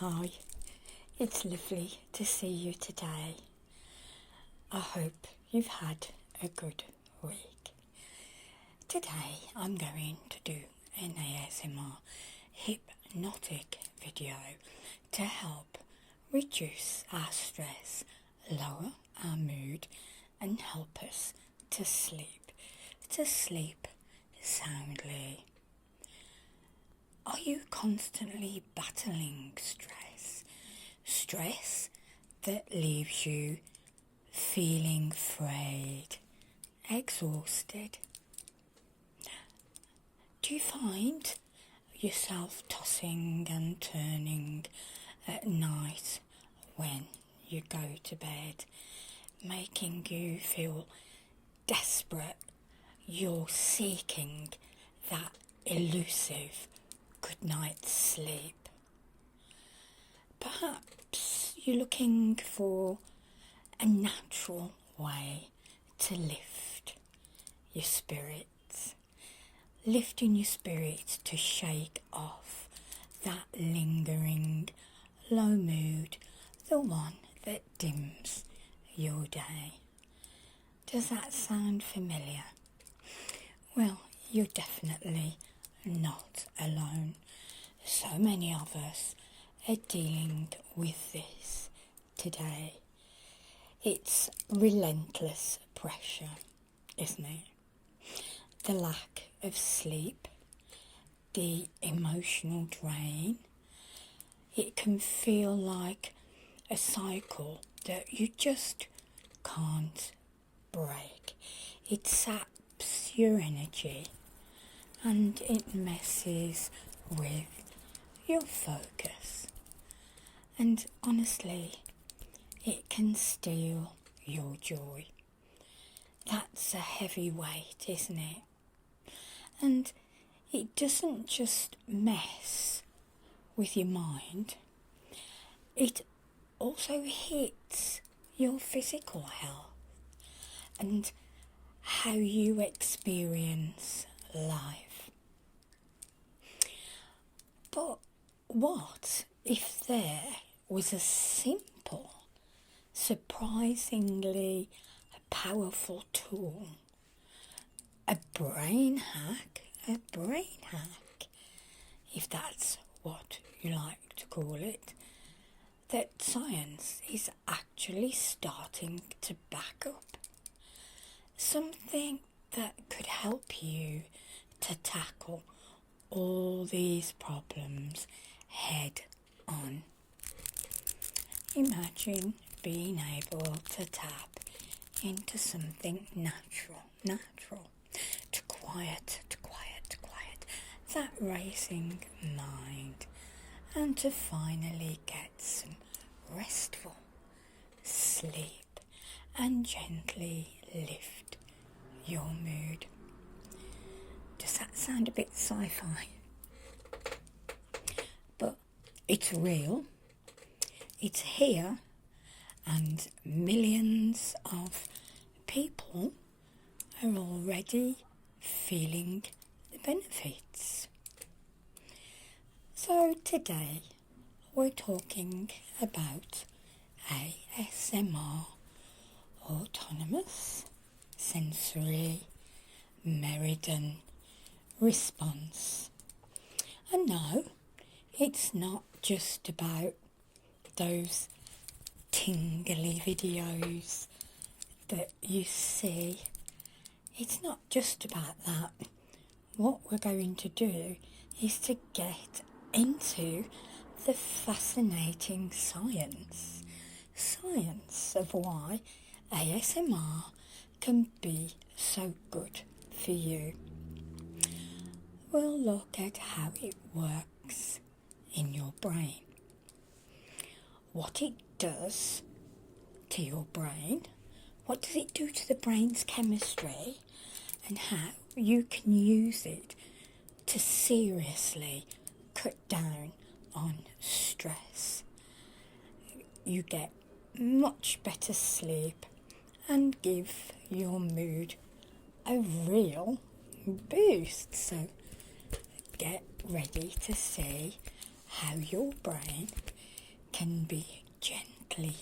Hi, it's lovely to see you today. I hope you've had a good week. Today I'm going to do an ASMR hypnotic video to help reduce our stress, lower our mood and help us to sleep soundly. Are you constantly battling stress? Stress that leaves you feeling frayed, exhausted? Do you find yourself tossing and turning at night when you go to bed, making you feel desperate? You're seeking that elusive good night's sleep. Perhaps you're looking for a natural way to lift your spirits, lifting your spirits to shake off that lingering low mood, the one that dims your day. Does that sound familiar? Well, you're definitely not alone. So many of us are dealing with this today. It's relentless pressure, isn't it? The lack of sleep, the emotional drain. It can feel like a cycle that you just can't break. It saps your energy and it messes with your focus. And honestly, it can steal your joy. That's a heavy weight, isn't it? And it doesn't just mess with your mind, it also hits your physical health and how you experience life. But what if there was a simple, surprisingly powerful tool, a brain hack, if that's what you like to call it, that science is actually starting to back up? Something that could help you to tackle all these problems head on. Imagine being able to tap into something natural to quiet that racing mind and to finally get some restful sleep and gently lift your mood. Does that sound a bit sci-fi? But it's real, it's here, and millions of people are already feeling the benefits. So today we're talking about ASMR, autonomous sensory meridian response. And no, it's not just about those tingly videos that you see. It's not just about that. What we're going to do is to get into the fascinating science of why ASMR can be so good for you. We'll look at how it works in your brain, what it does to your brain, what does it do to the brain's chemistry, and how you can use it to seriously cut down on stress. You get much better sleep and give your mood a real boost. So get ready to see how your brain can be gently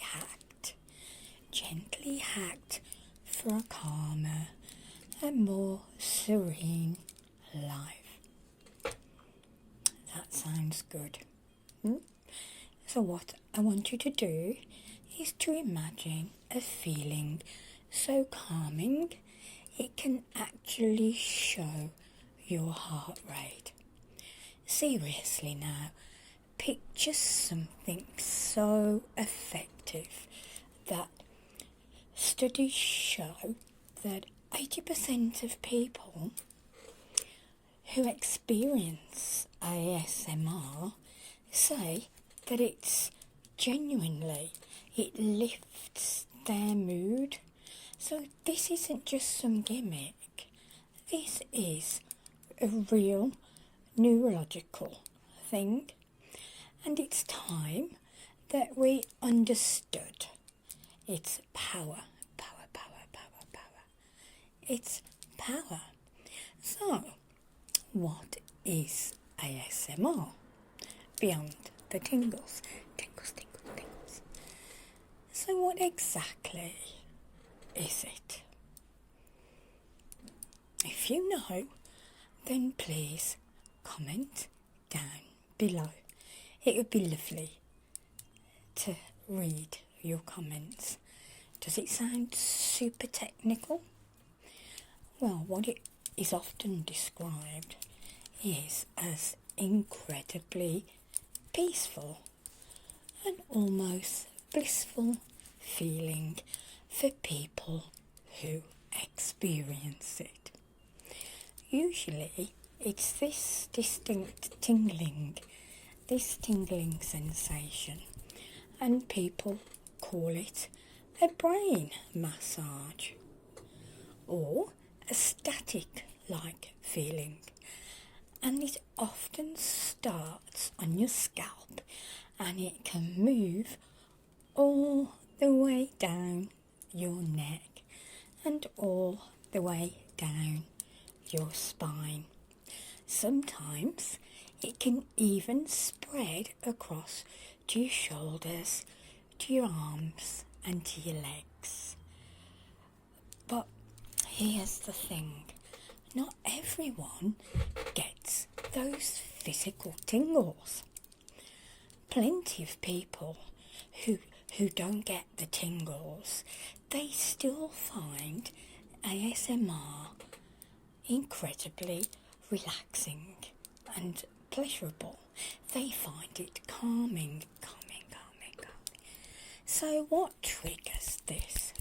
hacked for a calmer and more serene life. That sounds good. So what I want you to do is to imagine a feeling so calming it can actually show your heart rate. Seriously now, picture something so effective that studies show that 80% of people who experience ASMR say that it's genuinely, it lifts their mood. So this isn't just some gimmick. This is a real neurological thing. And it's time that we understood its power. It's power. So, what is ASMR? Beyond the tingles. Tingles. So what exactly is it? If you know, then please comment down below. It would be lovely to read your comments. Does it sound super technical? Well, what it is often described is as incredibly peaceful and almost blissful feeling for people who experience it. Usually it's this distinct tingling sensation, and people call it a brain massage or a static-like feeling, and it often starts on your scalp and it can move all the way down your neck and all the way down your spine. Sometimes it can even spread across to your shoulders, to your arms and to your legs. But here's the thing, not everyone gets those physical tingles. Plenty of people who don't get the tingles, they still find ASMR incredibly relaxing and pleasurable. They find it calming. So what triggers this?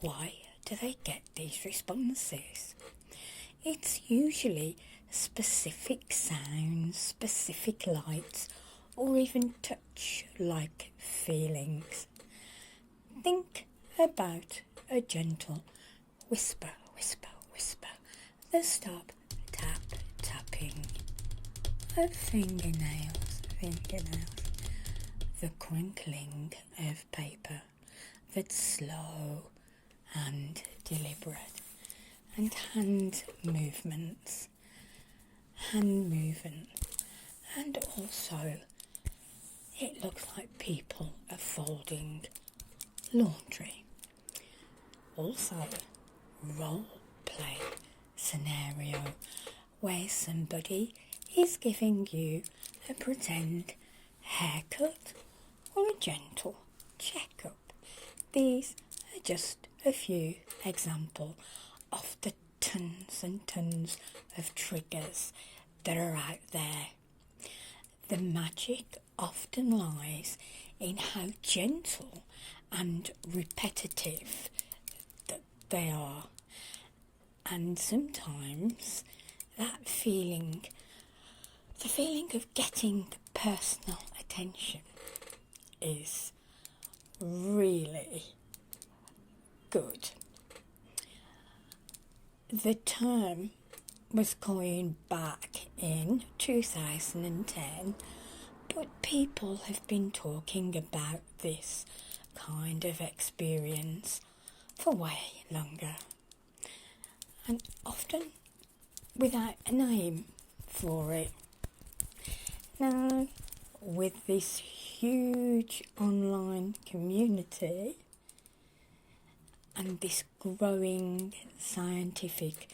Why do they get these responses? It's usually specific sounds, specific lights, or even touch-like feelings. Think about a gentle whisper, the stop, tapping of fingernails, the crinkling of paper that's slow and deliberate, and hand movement, and also it looks like people are folding laundry. Also, role play scenario where somebody is giving you a pretend haircut or a gentle checkup. These are just a few examples of the tons and tons of triggers that are out there. The magic often lies in how gentle and repetitive that they are. And sometimes that feeling, the feeling of getting personal attention, is really good. The term was coined back in 2010, but people have been talking about this kind of experience for way longer, and often without a name for it. Now, with this huge online community and this growing scientific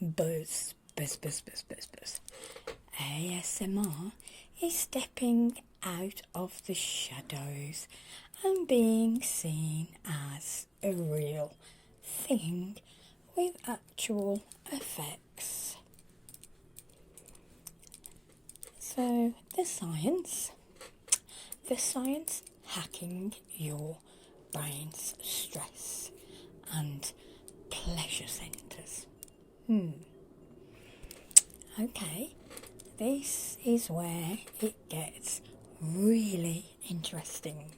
buzz. ASMR is stepping out of the shadows and being seen as a real thing with actual effects. So the science hacking your brain's stress and pleasure centres. Okay, this is where it gets really interesting.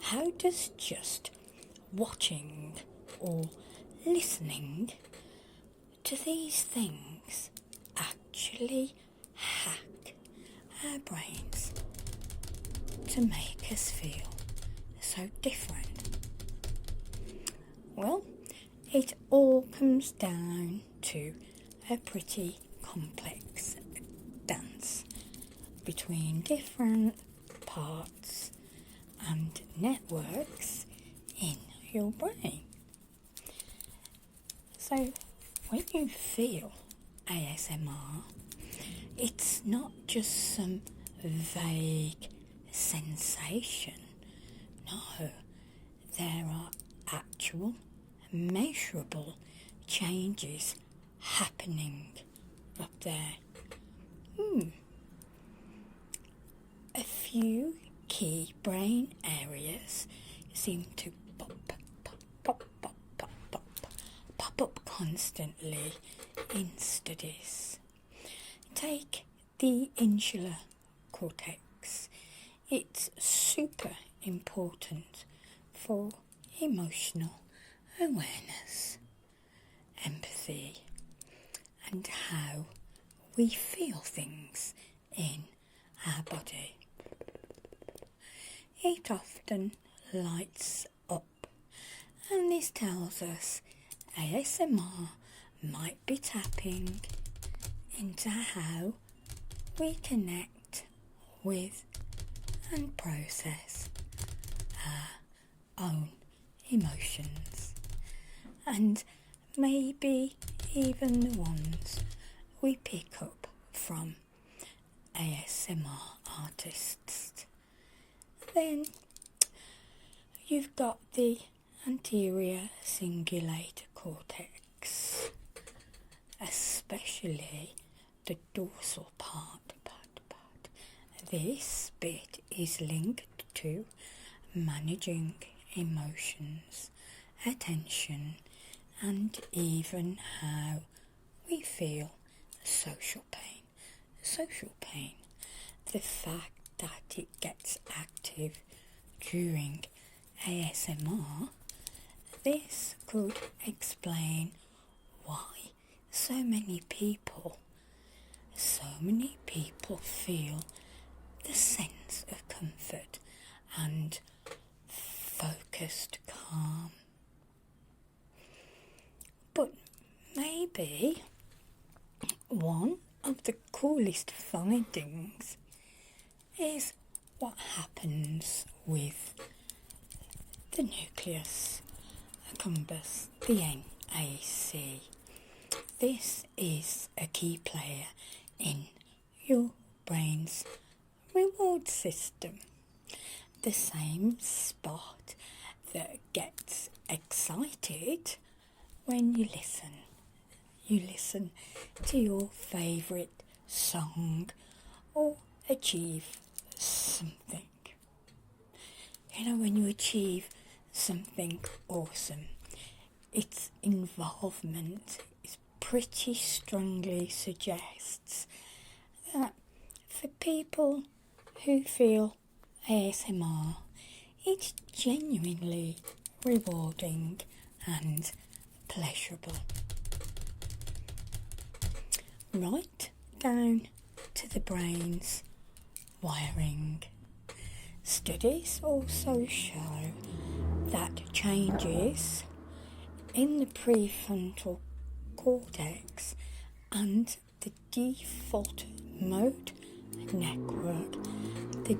How does just watching or listening to these things actually hack our brains to make us feel so different? Well, it all comes down to a pretty complex dance between different parts and networks in your brain. So when you feel ASMR, it's not just some vague sensation. No, there are actual measurable changes happening up there. A few key brain areas seem to pop up constantly in studies. Take the insular cortex. It's super important for emotional awareness, empathy, and how we feel things in our body. It often lights up, and this tells us ASMR might be tapping into how we connect with and process our own emotions, and maybe even the ones we pick up from ASMR artists. Then you've got the anterior cingulate cortex, especially the dorsal part. This bit is linked to managing emotions, attention, and even how we feel social pain. The fact that it gets active during ASMR, this could explain why so many people feel the sense of comfort and focused calm. But maybe one of the coolest findings is what happens with the nucleus accumbens, the NAC. This is a key player in your brain's reward system, the same spot that gets excited when you listen. You listen to your favourite song or achieve something. You know, when you achieve something awesome, its involvement is pretty strongly suggests that for people who feel ASMR, it's genuinely rewarding and pleasurable. Right down to the brain's wiring. Studies also show that changes in the prefrontal cortex and the default mode network, the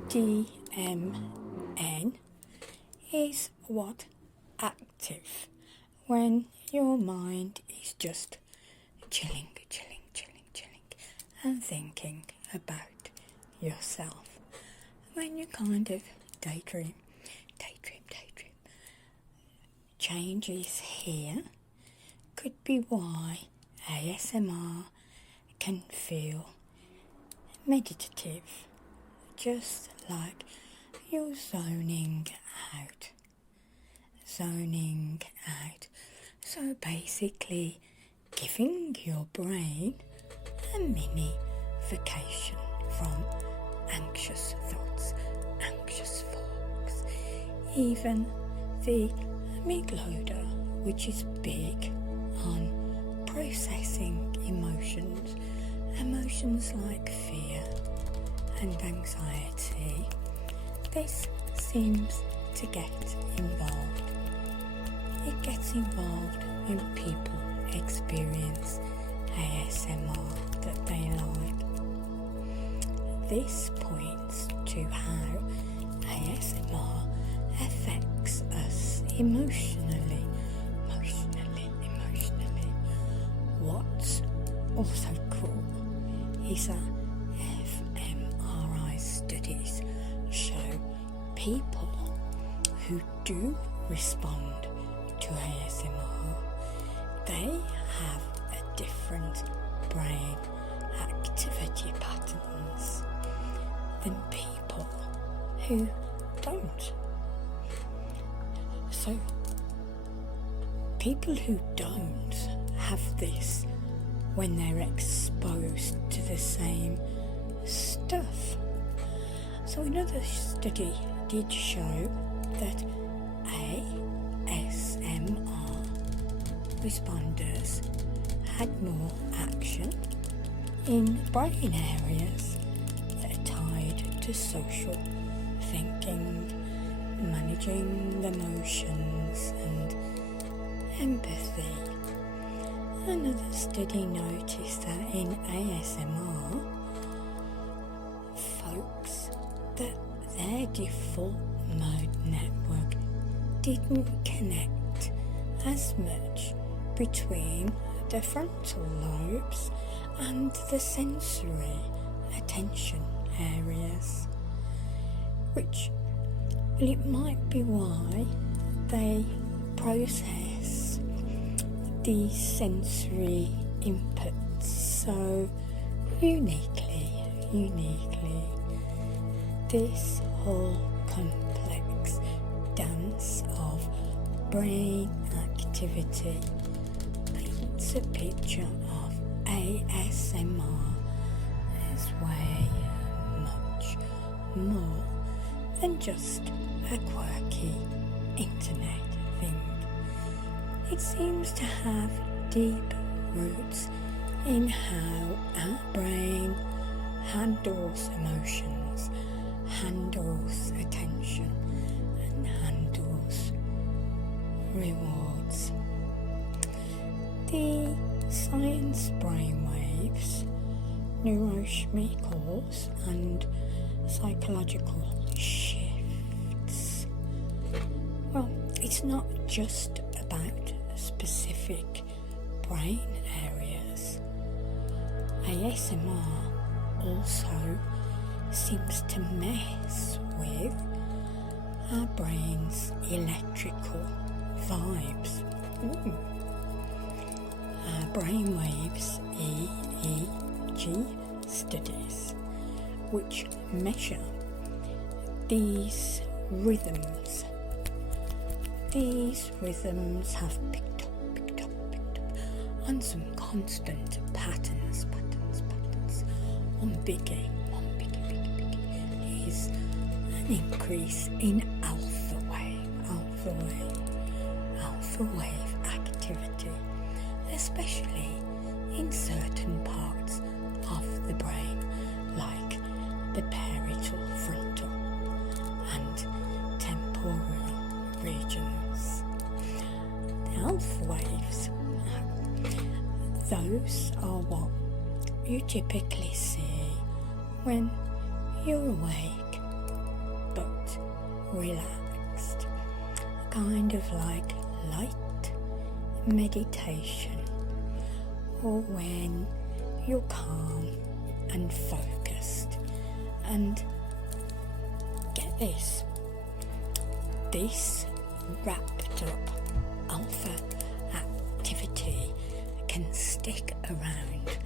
is what active when your mind is just chilling and thinking about yourself. When you kind of daydream. Changes here could be why ASMR can feel meditative, just like you're zoning out. So basically giving your brain a mini vacation from anxious thoughts, anxious thoughts. Even the amygdala, which is big on processing emotions like fear and anxiety, this seems to get involved. It gets involved when people experience ASMR that they like. This points to how ASMR affects us emotionally. What's also cool is that fMRI studies show people who do respond to ASMR, they have a different brain activity patterns than people who don't. So people who don't have this when they're exposed to the same stuff. So another study did show that ASMR responders had more action in brain areas that are tied to social thinking, managing emotions and empathy. Another study noticed that in ASMR, folks, that their default mode network didn't connect as much between the frontal lobes and the sensory attention areas, which, well, it might be why they process these sensory inputs so uniquely. This whole complex dance of brain activity paints a picture of ASMR as way much more than just a quirky internet thing. It seems to have deep roots in how our brain handles emotions, handles attention, and handles rewards. The science brainwaves, neurochemicals, and psychological shifts. Well, it's not just about specific brain areas. ASMR also seems to mess with our brain's electrical vibes. Our brainwaves EEG studies, which measure these rhythms. These rhythms have picked up on some constant patterns. One biggie is an increase in alpha wave activity, especially in certain parts of the brain, like the parietal frontal and temporal regions. The alpha waves, those are what you typically see when you're awake, but relaxed, kind of like light meditation, or when you're calm and focused. And get this wrapped up alpha activity can stick around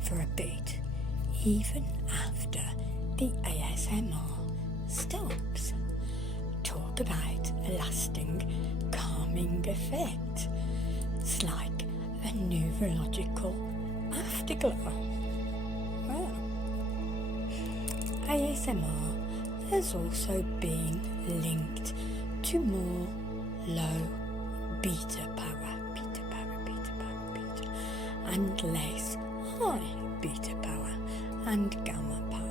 for a bit, even after the ASMR stops. Talk about a lasting calming effect. It's like a neurological afterglow. Well, ASMR has also been linked to more low beta power, and less high beta power and gamma power.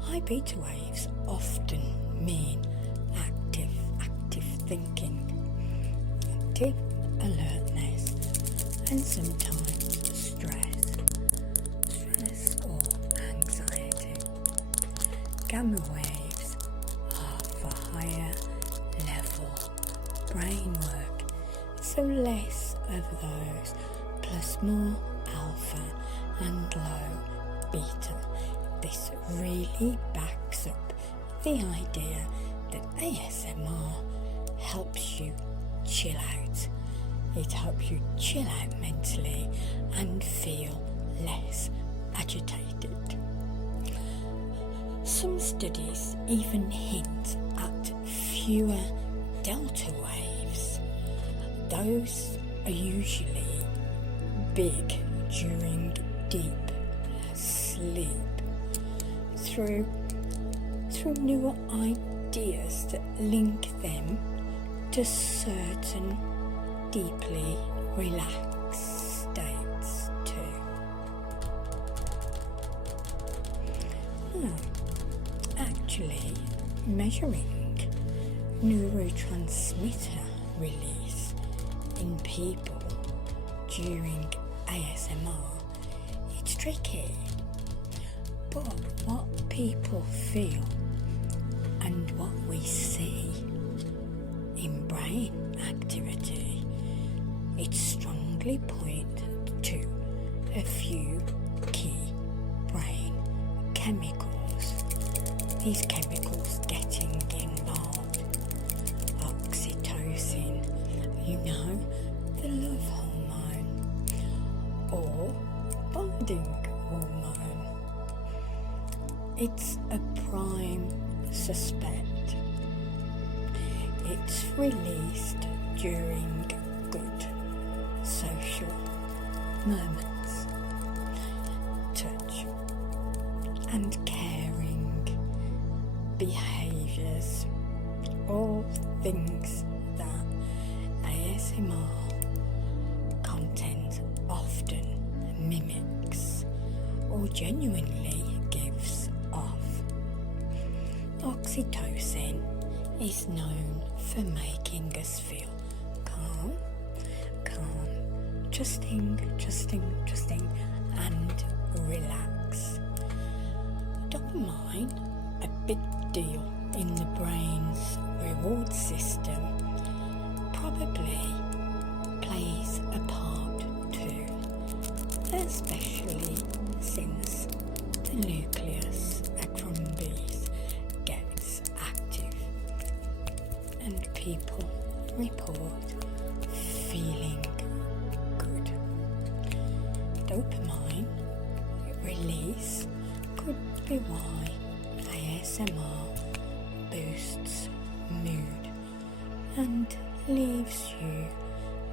High beta waves often mean active thinking, active alertness, and sometimes stress or anxiety. Gamma waves are for higher level brain work, so less of those, plus more alpha and low beta. This really backs up the idea that ASMR helps you chill out. It helps you chill out mentally and feel less agitated. Some studies even hint at fewer delta waves. Those are usually big during deep sleep. Through newer ideas that link them to certain deeply relaxed states too. Actually, measuring neurotransmitter release in people during ASMR, it's tricky. But what people feel and what we see in brain activity, it strongly points to a few key brain chemicals. These chemicals getting involved: oxytocin, the love hormone, or bonding hormone. It's a prime suspect. It's released during good social moments, touch and caring behaviours, all things that ASMR content often mimics or genuinely gives off. Oxytocin is known for making us feel calm, trusting, and relax. Dopamine, a big deal in the brain's reward system, probably plays a part too, especially since the nucleus accumbens gets active and people report feeling good. Dopamine release could be why ASMR boosts mood and leaves you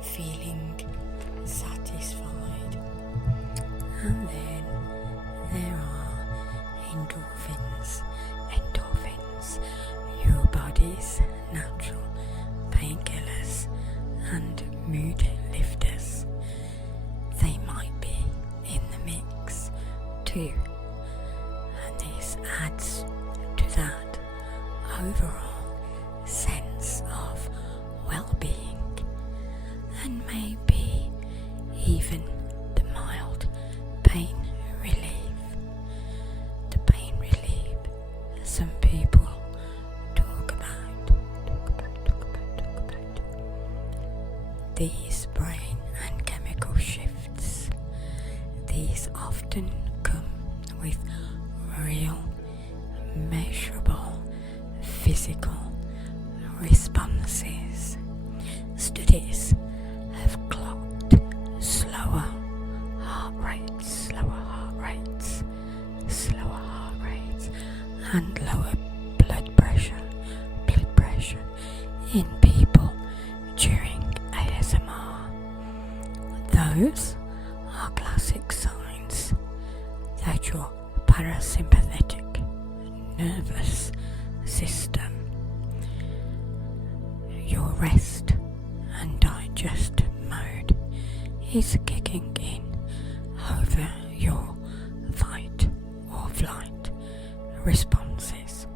feeling satisfied. And then there are endorphins, your body's natural painkillers and mood lifters. They might be in the mix too, and this adds to that overall sense of well-being, and maybe even the mild pain relief. The pain relief some people talk about these brain and chemical shifts. These often come with real, measurable, physical responses. Studies have clocked slower heart rates, and lower blood pressure in people during ASMR. Those are classic signs that your parasympathetic nervous system, your rest and digest mode, is kicking in over your fight or flight responses.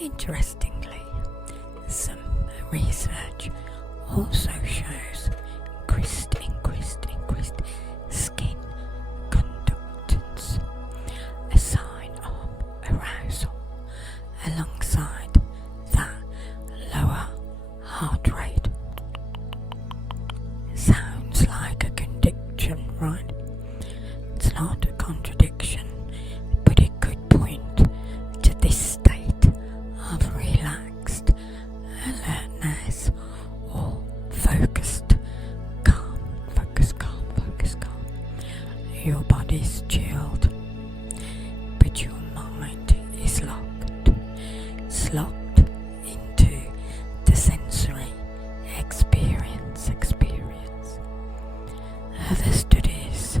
Interestingly, some research also shows increased skin conductance, a sign of arousal, alongside that lower heart rate. Sounds like a contradiction, right? It's not a contradiction, but it could point to this state of relaxed alertness or focused calm. Your body's chilled, but your mind is locked. It's locked into the sensory experience. Other studies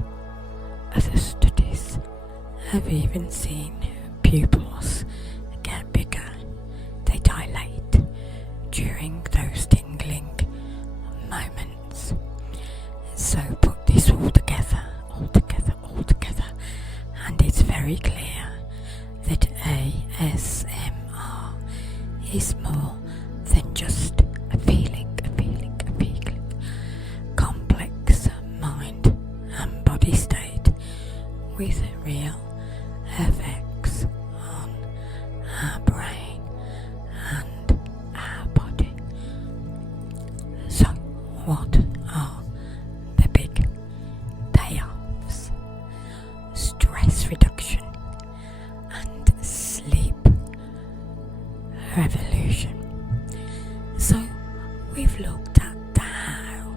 have even seen pupils get bigger. They dilate during those tingling moments. So put this all together, and it's very clear that ASMR is more than just a feeling. Complex mind and body state with real effects on our brain and our body. So, what are the big payoffs? Stress reduction and sleep revolution. So, we've looked at the how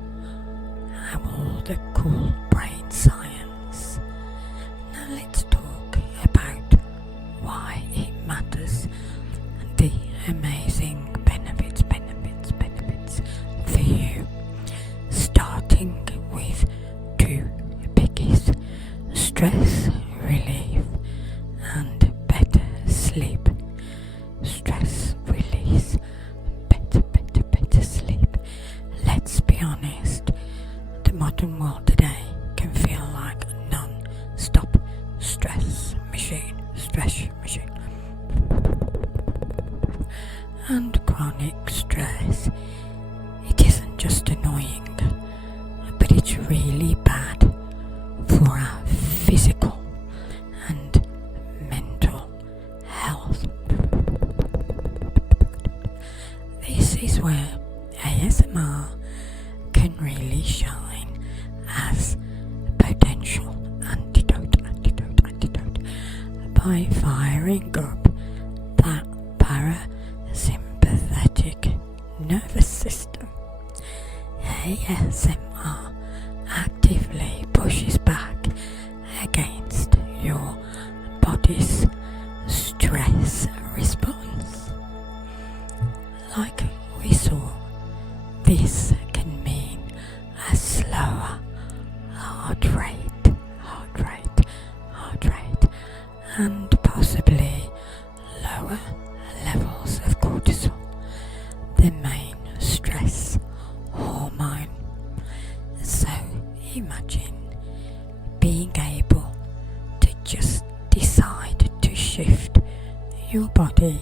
all the cool brain science. Now let's talk about why it matters and the amazing benefits for you. Starting with two biggies: stress relief and better sleep. Stress release, better sleep. Let's be honest, the modern world today can feel like a non-stop stress machine. And chronic stress, it isn't just annoying, but it's really bad for our physical and mental health. This is where ASMR can really shine as a potential antidote by firing up that parasympathetic nervous system. ASMR actively pushes back against your body's stress response. Like we saw, this can mean a slower heart rate, and possibly lower levels of cortisol, the main stress hormone. So imagine being able to just decide to shift your body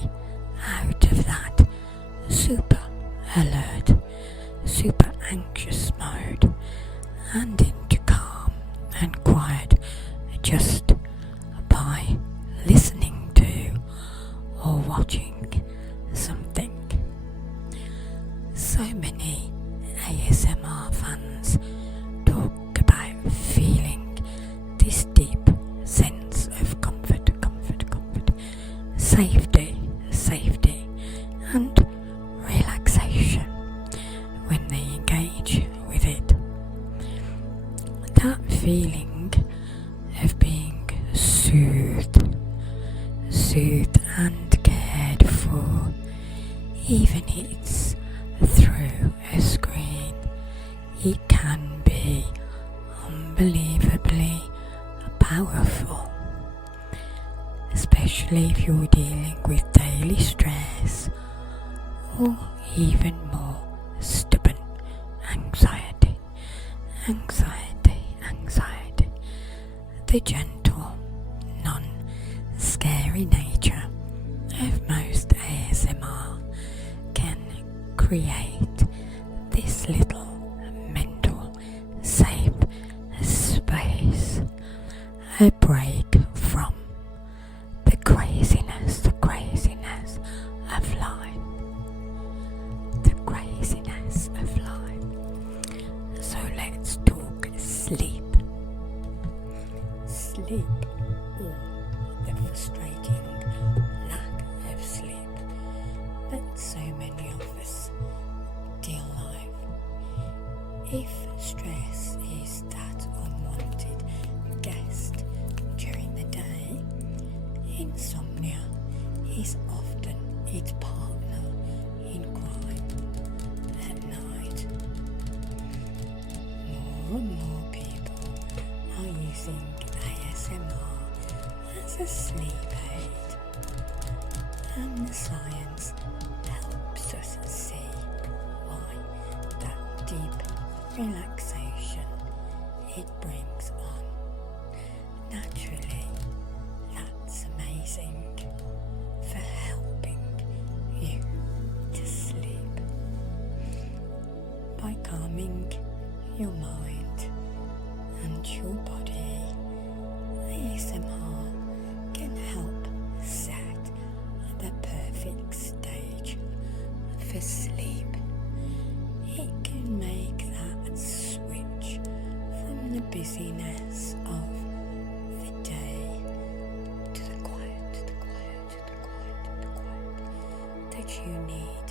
out of that super alert, super anxious mode and into calm and quiet just by listening to safety, and relaxation when they engage with it. That feeling of being soothed and cared for, even it's through a screen, it can be unbelievably powerful, especially if you're dealing with daily stress or even more stubborn anxiety. The gentle, non-scary nature of most ASMR can create this little mental safe space, a break from the craziness of life. So let's talk sleep. Sleep, or the frustrating lack of sleep that so many of us deal life. If stress is that unwanted guest during the day, insomnia is often its partner in crime at night. More and more people are using ASMR as a sleep aid, and the science helps us see why that deep relaxation it brings on. Naturally, that's amazing for helping you to sleep. By calming your mind and your body, ASMR can help set the perfect stage for sleep. It can make that switch from the busyness of the day to the quiet that you need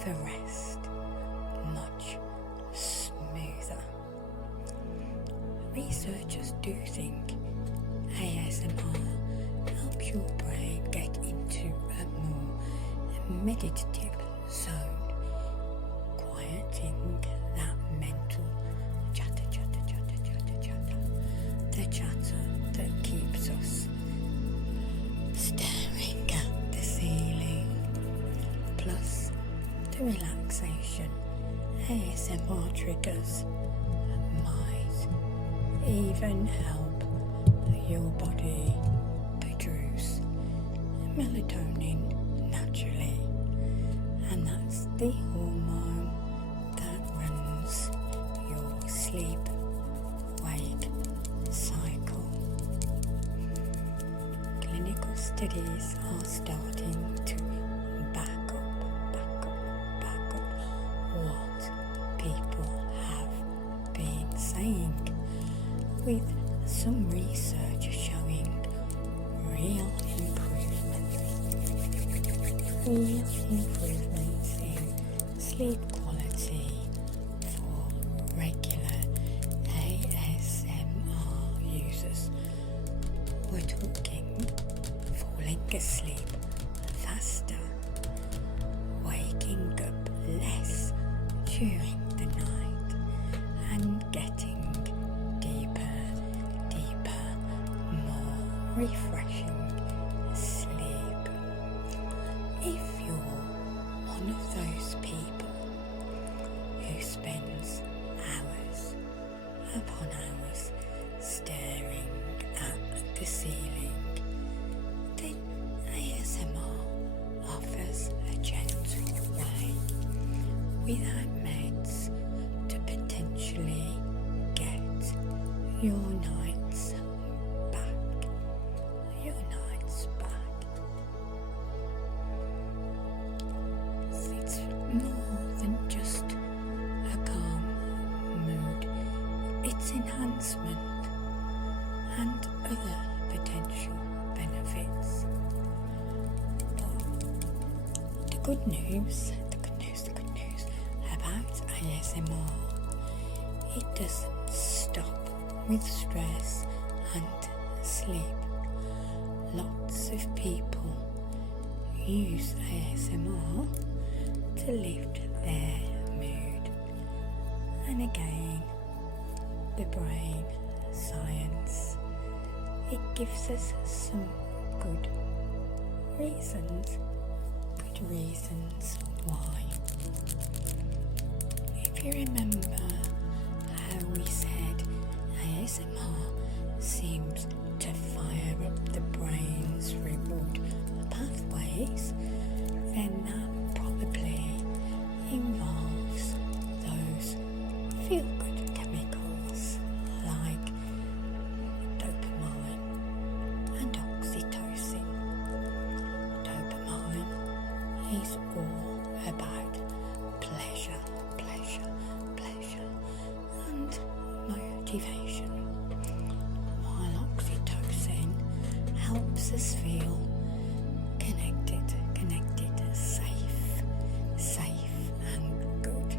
for rest much smoother. Researchers do think ASMR helps your brain get into a more meditative zone, quieting that mental chatter, the chatter that keeps us staring at the ceiling. Plus, the relaxation ASMR triggers might even help your body produce melatonin naturally, and that's the hormone that runs your sleep-wake cycle. Clinical studies are starting to back up what people have been saying, with some research showing real improvements in sleep quality for regular ASMR users. We're talking falling asleep faster, waking up less during the night, and getting deeper, more refreshing sleep. If you're one of those people who spends hours upon hours staring at the ceiling, then ASMR offers a gentle way, without meds, to potentially get your nights back. It's more than just a calm mood. It's enhancement and other potential benefits. good news about ASMR, it doesn't stop with stress and sleep. Lots of people use ASMR to lift their mood. And again, the brain science, it gives us some good reasons why. If you remember how we said ASMR seems to fire up the brain's reward pathways, then that probably involves those feel-good chemicals like dopamine and oxytocin. Dopamine is all about pleasure, and motivation, while oxytocin helps us feel connected, safe and good.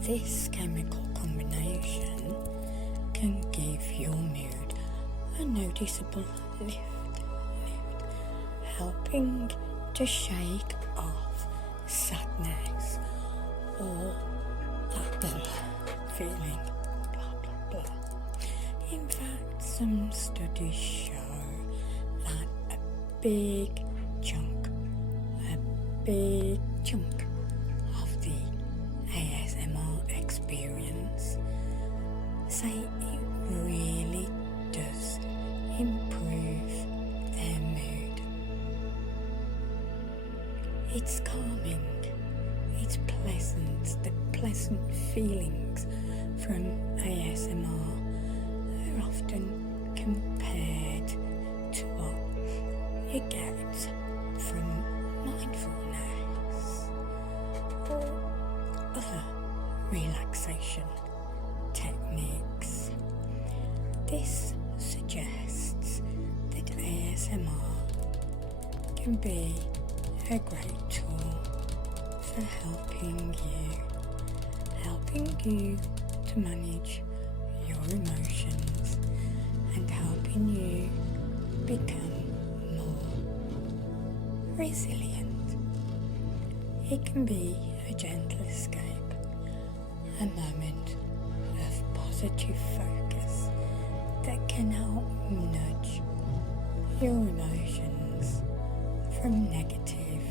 This chemical combination can give your mood a noticeable lift, helping to shake off sadness or that dull feeling, blah blah blah. In fact, some studies show that a big chunk of the ASMR experience say it really does improve their mood. It's calming, it's pleasant. The pleasant feelings from ASMR are often compared to what you get from mindfulness or other relaxation techniques. This suggests that ASMR can be a great tool for helping you to manage your emotions and helping you become more resilient. It can be a gentle escape, a moment of positive focus that can help nudge your emotions from negative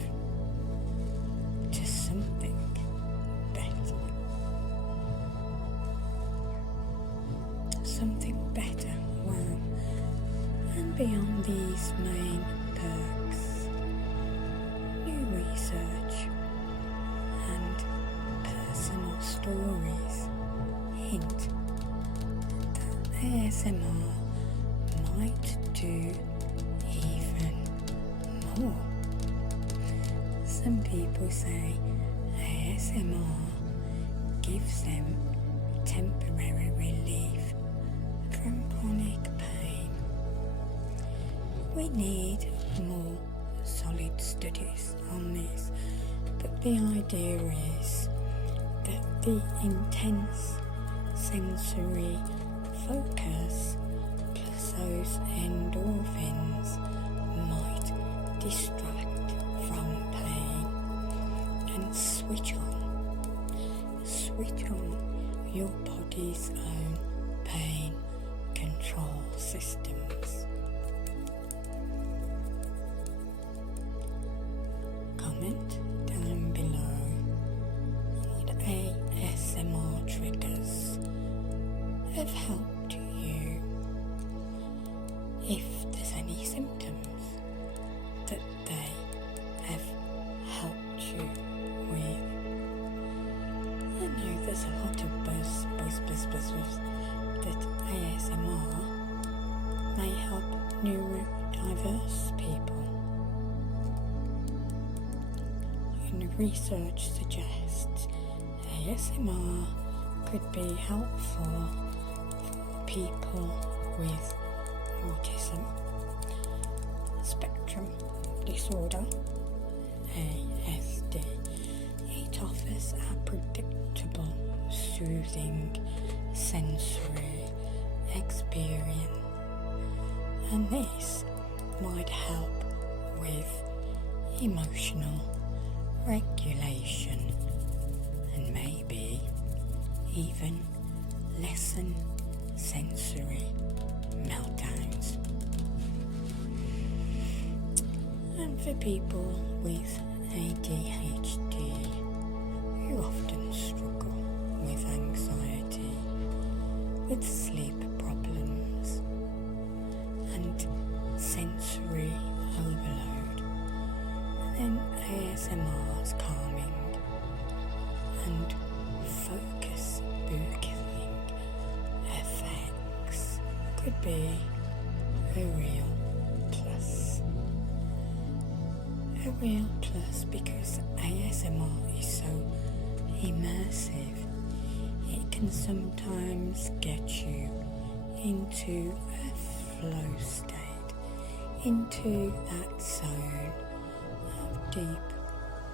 to something better. Wow. And beyond these main perks, new research and personal stories hint that ASMR might do even more. Some people say ASMR gives them temporary relief from chronic pain. We need more solid studies on this, but the idea is that the intense sensory focus plus those endorphins might distract from pain and switch on your body's own pain control systems. Comment down below what ASMR triggers have helped you. If there's any symptoms that they have helped you with. I know there's a lot of buzz that ASMR may help neurodiverse people. And research suggests ASMR could be helpful for people with autism spectrum disorder, unpredictable, soothing, sensory experience. And this might help with emotional regulation and maybe even lessen sensory meltdowns. And for people with ADHD who often struggle with anxiety, with sleep problems and sensory overload, then ASMR is calming and focus boosting effects could be a real plus. A real plus because ASMR is so immersive. It can sometimes get you into a flow state, into that zone of deep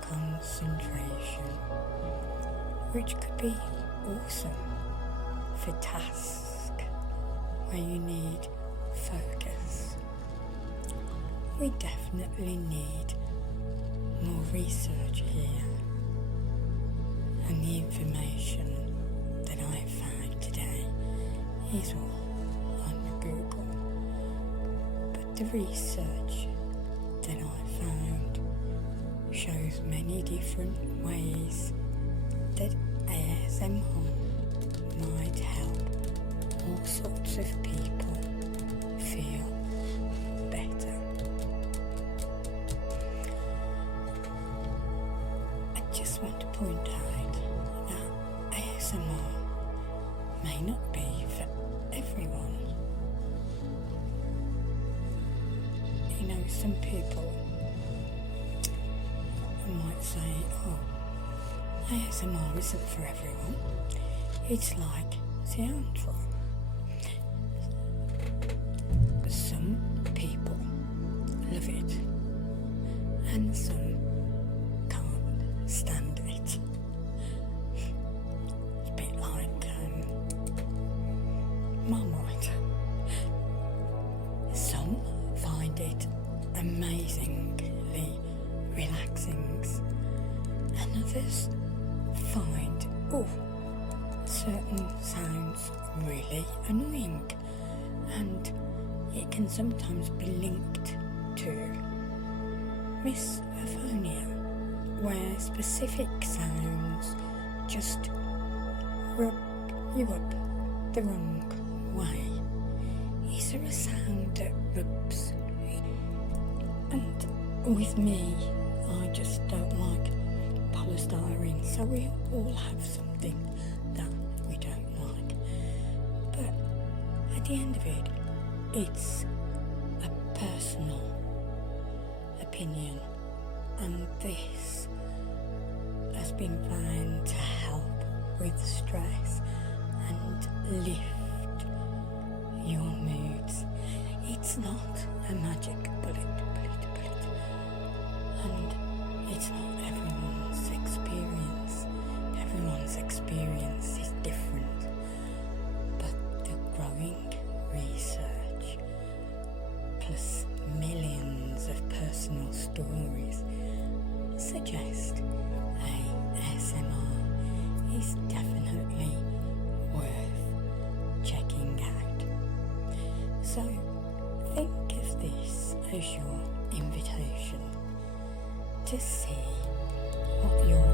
concentration, which could be awesome for tasks where you need focus. We definitely need more research here, and the information that I found today is all on Google, but the research that I found shows many different ways that ASMR might help all sorts of people feel better. I just want to point out that ASMR may not be for everyone. You know, some people might say, oh, ASMR isn't for everyone. It's like Seantra. Some people love it and some can't stand it. It's a bit like Marmite. Some find it amazingly relaxing, and others find certain sounds really annoying, and it can sometimes be linked to misophonia, where specific sounds just rub you up the wrong way. Is there a sound that rubs you? And with me, I just don't like polystyrene, so we all have something that we don't like. But at the end of it, it's a personal opinion, and this has been found to help with stress and lift your moods. It's not a magic bullet, and it's not everyone's experience. Everyone's experience is different, but the growing research plus millions of personal stories suggest ASMR is definitely worth checking out. So think of this as your invitation to see what your